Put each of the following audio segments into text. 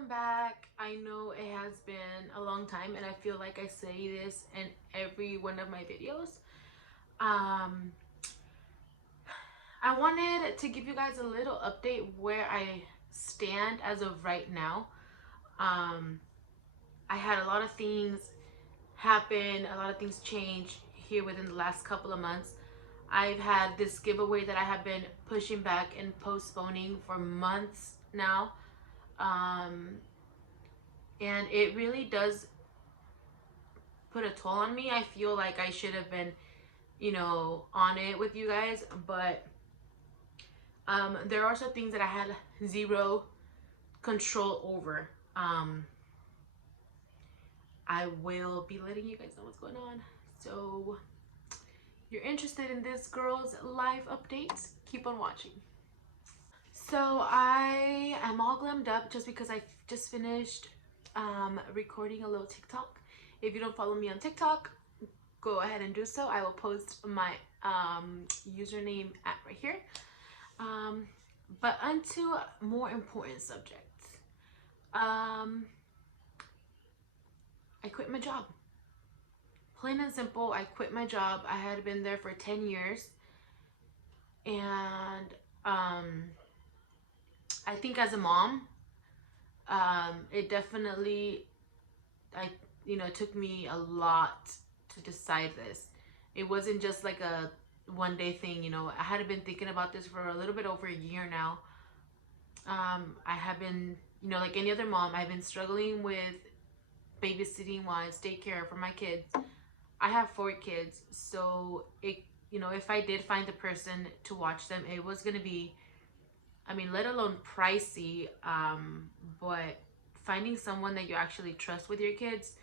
welcome back. I know it has been a long time and I feel like I say this in every one of my videos. Um I wanted to give you guys a little update where I stand as of right now. Um I had a lot of things happen, a lot of things change here within the last couple of months. I've had this giveaway that I have been pushing back and postponing for months now. Um and it really does put a toll on me. I feel like I should have been, on it with you guys, but there are some things that I had zero control over. I will be letting you guys know what's going on. So, you're interested in this girl's life updates? Keep on watching. So, I am all glammed up just because I just finished recording a little TikTok. If you don't follow me on TikTok, go ahead and do so. I will post my username at right here. But onto more important subjects. I quit my job. Plain and simple, I quit my job. I had been there for 10 years. And I think as a mom, it definitely, it took me a lot to decide this. It wasn't just like a one day thing. I had been thinking about this for a little bit over a year now. I have been, like any other mom, I've been struggling with babysitting wise, daycare for my kids. I have 4 kids, so if I did find the person to watch them, it was gonna be, let alone pricey, but finding someone that you actually trust with your kids,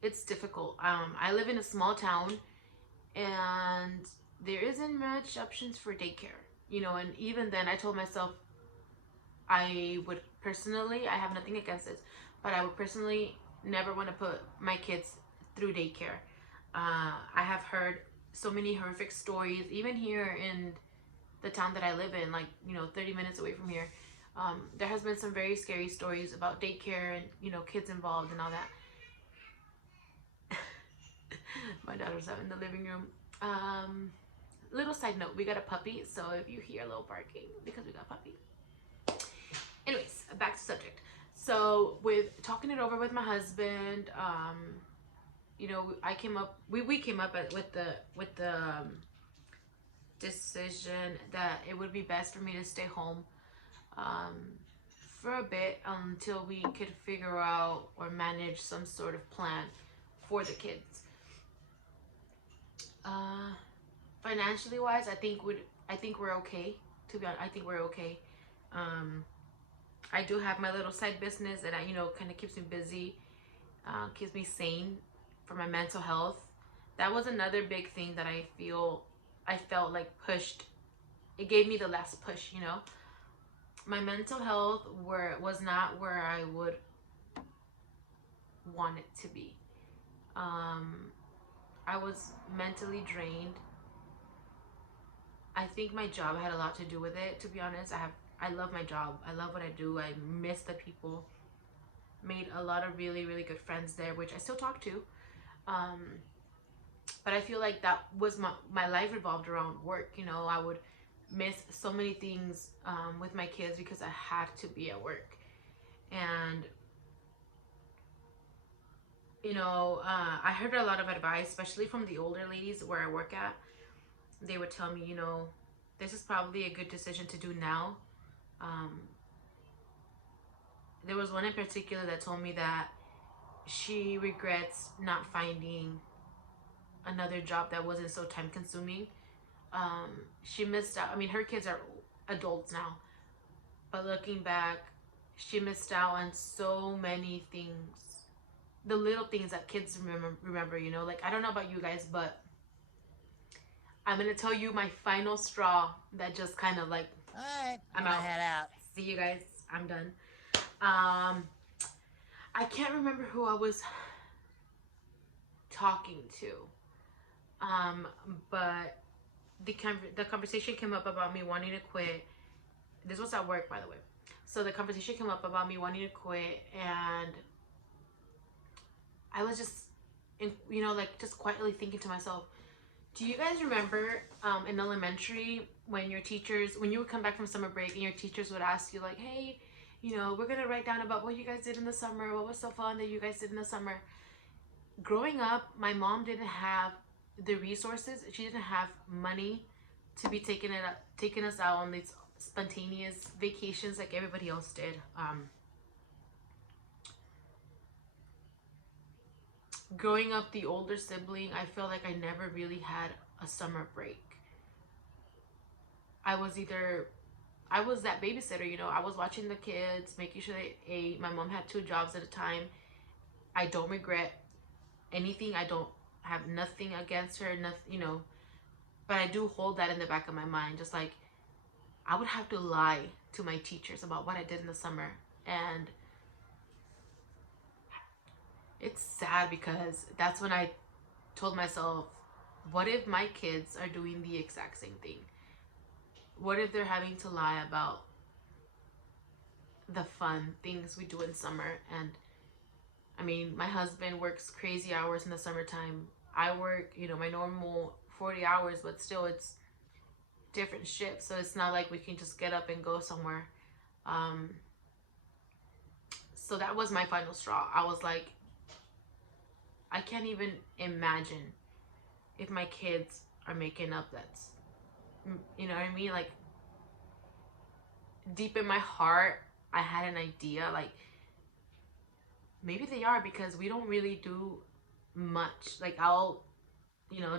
it's difficult. I live in a small town, and there isn't much options for daycare. And even then, I told myself I would personally, I have nothing against it, but I would personally never want to put my kids through daycare. I have heard so many horrific stories, even here in the town that I live in, 30 minutes away from here. There has been some very scary stories about daycare and, kids involved and all that. My daughter's out in the living room. Little side note, we got a puppy, so if you hear a little barking, because we got a puppy. Anyways, back to subject. So with talking it over with my husband, I came up, we came up with the decision that it would be best for me to stay home for a bit until we could figure out or manage some sort of plan for the kids. Financially wise, I think we're okay. To be honest, I think we're okay. I do have my little side business that I kind of keeps me busy, keeps me sane for my mental health. That was another big thing that I felt like pushed. It gave me the last push. My mental health was not where I would want it to be. I was mentally drained. I think my job had a lot to do with it, to be honest. I love my job. I love what I do. I miss the people. Made a lot of really, really good friends there, which I still talk to. But I feel like that was my life revolved around work. I would miss so many things with my kids because I had to be at work. And I heard a lot of advice, especially from the older ladies where I work at. They would tell me, this is probably a good decision to do now. There was one in particular that told me that she regrets not finding another job that wasn't so time consuming. She missed out. Her kids are adults now, but looking back, she missed out on so many things. The little things that kids remember, I don't know about you guys, but I'm gonna tell you my final straw that just kind of like, alright, I'm gonna out. head out. See you guys. I'm done. I can't remember who I was talking to. But the conversation came up about me wanting to quit. This was at work, by the way. So the conversation came up about me wanting to quit, and I was just, like just quietly thinking to myself, do you guys remember in elementary when when you would come back from summer break and your teachers would ask you like, hey, we're going to write down about what you guys did in the summer. What was so fun that you guys did in the summer? Growing up, my mom didn't have the resources. She didn't have money to be taking us out on these spontaneous vacations like everybody else did. Growing up the older sibling, I feel like I never really had a summer break. I was that babysitter, I was watching the kids, making sure they ate. My mom had 2 jobs at a time. I don't regret anything. I don't have nothing against her, nothing, but I do hold that in the back of my mind. Just like, I would have to lie to my teachers about what I did in the summer. And it's sad because that's when I told myself, what if my kids are doing the exact same thing? What if they're having to lie about the fun things we do in summer? And I mean, my husband works crazy hours in the summertime. I work, my normal 40 hours, but still it's different shifts. So it's not like we can just get up and go somewhere. So that was my final straw. I was like, I can't even imagine if my kids are making up. That's, you know what I mean? Like, deep in my heart, I had an idea, like, maybe they are, because we don't really do much. Like, I'll,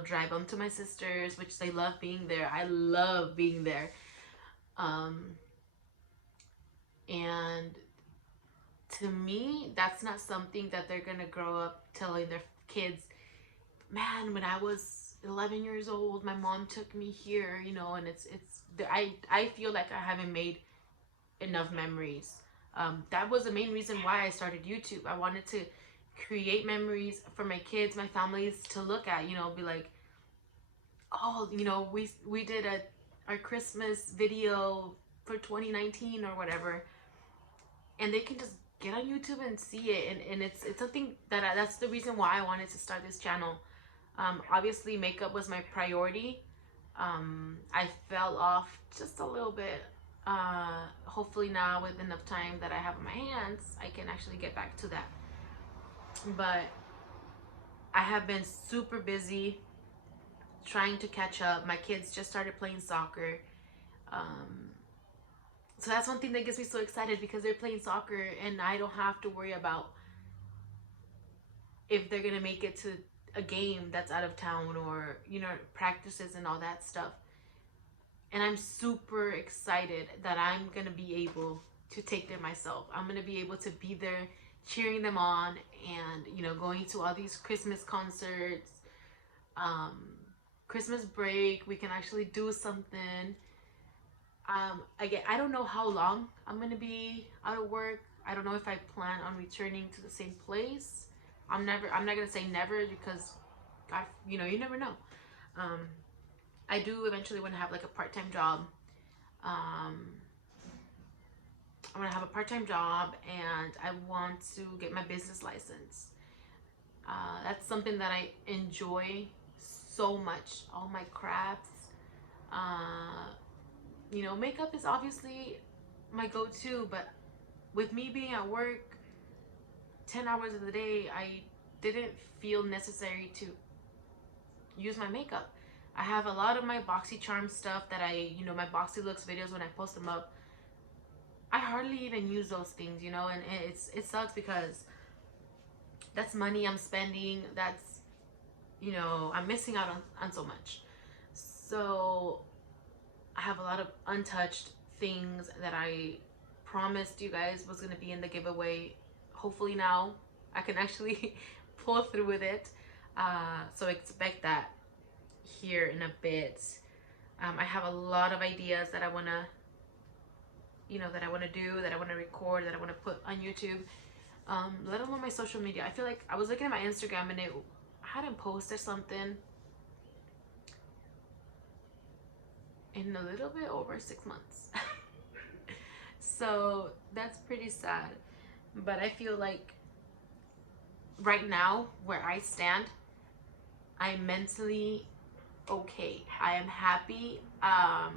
drive them to my sister's, which they love being there. I love being there. And to me, that's not something that they're gonna grow up telling their kids, man, when I was 11 years old, my mom took me here, and I feel like I haven't made enough memories. That was the main reason why I started YouTube. I wanted to create memories for my kids, my families to look at, be like, oh, we did our Christmas video for 2019 or whatever, and they can just get on YouTube and see it. And it's something that's the reason why I wanted to start this channel. Obviously makeup was my priority. I fell off just a little bit. Hopefully now, with enough time that I have on my hands, I can actually get back to that. But I have been super busy trying to catch up. My kids just started playing soccer. So that's one thing that gets me so excited, because they're playing soccer and I don't have to worry about if they're gonna make it to a game that's out of town, or practices and all that stuff. And I'm super excited that I'm gonna be able to take them myself. I'm gonna be able to be there cheering them on, and going to all these Christmas concerts. Christmas break, we can actually do something. I don't know how long I'm gonna be out of work. I don't know if I plan on returning to the same place. I'm not gonna say never, because God, you never know. I do eventually want to have like a part-time job. I want to have a part-time job, and I want to get my business license. That's something that I enjoy so much. All my crafts. Makeup is obviously my go-to, but with me being at work 10 hours of the day, I didn't feel necessary to use my makeup. I have a lot of my BoxyCharm stuff that my BoxyLooks videos, when I post them up, I hardly even use those things, and it sucks, because that's money I'm spending. That's, I'm missing out on so much. So I have a lot of untouched things that I promised you guys was going to be in the giveaway. Hopefully now I can actually pull through with it. So expect that here in a bit. I have a lot of ideas that I want to do, that I want to record, that I want to put on YouTube, let alone my social media. I feel like I was looking at my Instagram, and I hadn't posted something in a little bit over 6 months. So that's pretty sad. But I feel like right now, where I stand, I'm mentally okay. I am happy. I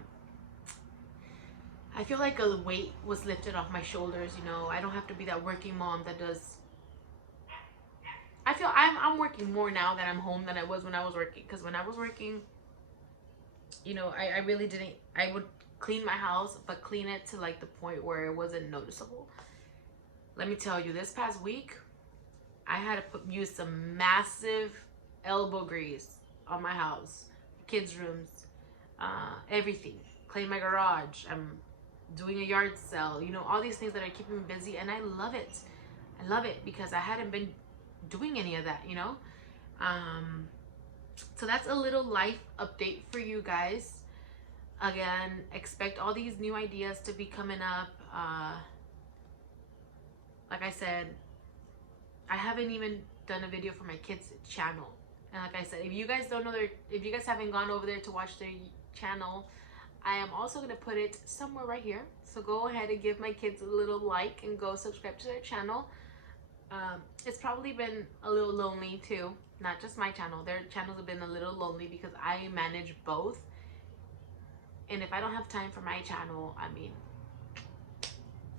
feel like a weight was lifted off my shoulders. You know, I don't have to be that working mom that does. I feel I'm working more now that I'm home than I was when I was working. Because when I was working, you know, I really didn't. I would clean my house, but clean it to like the point where it wasn't noticeable. Let me tell you, this past week, I had to use some massive elbow grease on my house, kids' rooms, everything. Clean my garage. I'm doing a yard sale. You know, all these things that are keeping me busy, and I love it. I love it because I hadn't been doing any of that. You know, so that's a little life update for you guys. Again, expect all these new ideas to be coming up. Like I said, I haven't even done a video for my kids' channel. And like I said, if you guys don't know if you guys haven't gone over there to watch their channel, I am also going to put it somewhere right here. So go ahead and give my kids a little like and go subscribe to their channel. It's probably been a little lonely too. Not just my channel. Their channels have been a little lonely because I manage both. And if I don't have time for my channel, I mean,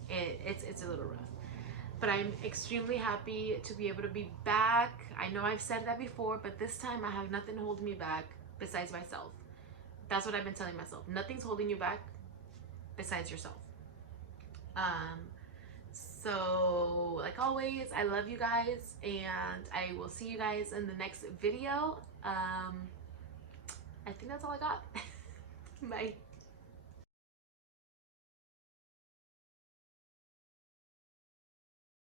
it's a little rough. But I'm extremely happy to be able to be back. I know I've said that before, but this time I have nothing holding me back besides myself. That's what I've been telling myself. Nothing's holding you back besides yourself. So like always, I love you guys, and I will see you guys in the next video. I think that's all I got. Bye.